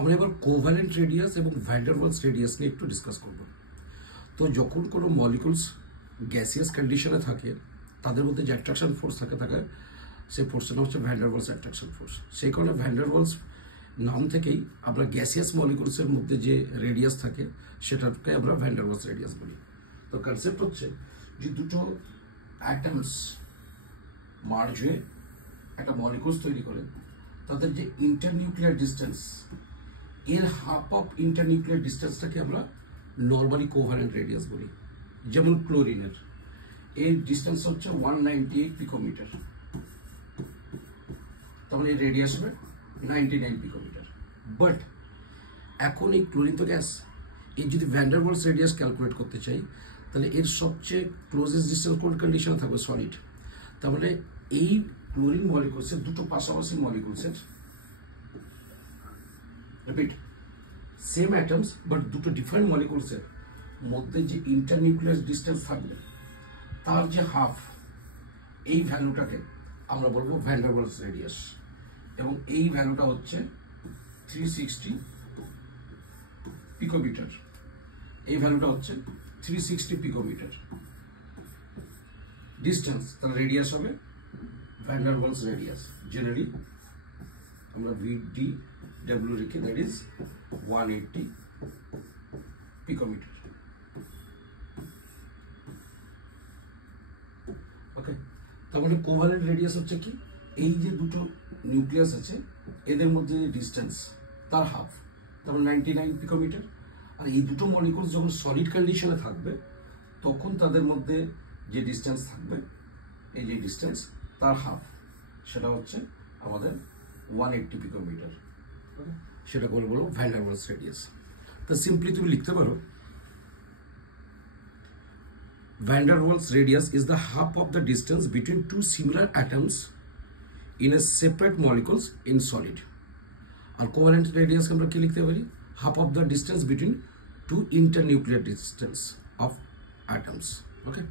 আমরা এবার covalent radius এবং ভ্যান ডার ওয়ালস রেডিয়াস নিয়ে একটু ডিসকাস করব। তো যখন কোনো মলিকুলস গ্যাসিয়াস কন্ডিশনে থাকে তাদের মধ্যে যে অ্যাট্রাকশন ফোর্স থাকে সেই ফোর্সের নাম হচ্ছে van der Waals attraction force. সেই কারণে ভ্যান ডার ওয়ালস নাম থেকেই আমরা গ্যাসিয়াস মলিকুলসের মধ্যে যে রেডিয়াস থাকে সেটাকে আমরা ভ্যান ডার ওয়ালস রেডিয়াস বলি। তো কনসেপ্ট হচ্ছে যে দুটো অ্যাটমস মার্জ হয়ে একটা মলিকুলস তৈরি করে তাদের যে ইন্টারনিউক্লিয়ার ডিস্টেন্স, এর হাফ অফ ইন্টারনিউক্লিয়ার ডিস্টেন্সটাকে আমরা নর্মালি কোভ্যালেন্ট রেডিয়াস বলি। যেমন ক্লোরিনের এর ডিস্টেন্স হচ্ছে 198 পিকোমিটার, তাহলে এর রেডিয়াস হবে 99 পিকোমিটার। বাট এখন এই ক্লোরিন তো গ্যাস, এর যদি van der Waals radius calculate করতে চাই তাহলে এর সবচেয়ে ক্লোজেস্ট ডিস্টেন্স কোন কন্ডিশনে থাকবে? সলিড। তার মানে এই ক্লোরিন মলিকুলসের দুটো পাশাপাশি মলিকুলসের রিপিট সেম অ্যাটমস বাট দুটো ডিফারেন্ট মলিকুলসের মধ্যে যে ইন্টারনিউক্লিয়ার ডিস্টেন্স থাকবে তার যে হাফ, এই ভ্যালুটাকে আমরা বলবো ভ্যান ডার ওয়ালস রেডিয়াস, এবং এই ভ্যালুটা হচ্ছে 360 পিকোমিটার। এই ভ্যালুটা হচ্ছে 360 পিকোমিটার ডিস্টেন্স, তাহলে রেডিয়াস হবে van der Waals radius. Generally আমরা VDW রেখে, দ্যাট ইজ 180 পিকোমিটার। ওকে, তাহলে কোভ্যালেন্ট রেডিয়াস হচ্ছে কি? এই যে দুটো নিউক্লিয়াস আছে এদের মধ্যে যে ডিস্টেন্স তার হাফ, তারপর 99 পিকোমিটার। আর এই দুটো মলিকুলস যখন সলিড কন্ডিশনে থাকবে তখন তাদের মধ্যে যে ডিস্টেন্স থাকবে, এই যে ডিস্টেন্স তার হাফ, সেটা হচ্ছে আমাদের 180 পিকোমিটার। সেটা করে বলবো ভ্যান ডার ওয়ালস রেডিয়াস। তা সিম্পলি তুমি লিখতে পারো Van der Waals radius is the half of the distance between two similar atoms in a separate molecules in solid. আর কোভ্যালেন্ট রেডিয়াস আমরা কি লিখতে পারি? half of the distance between two internuclear distance of atoms. Okay.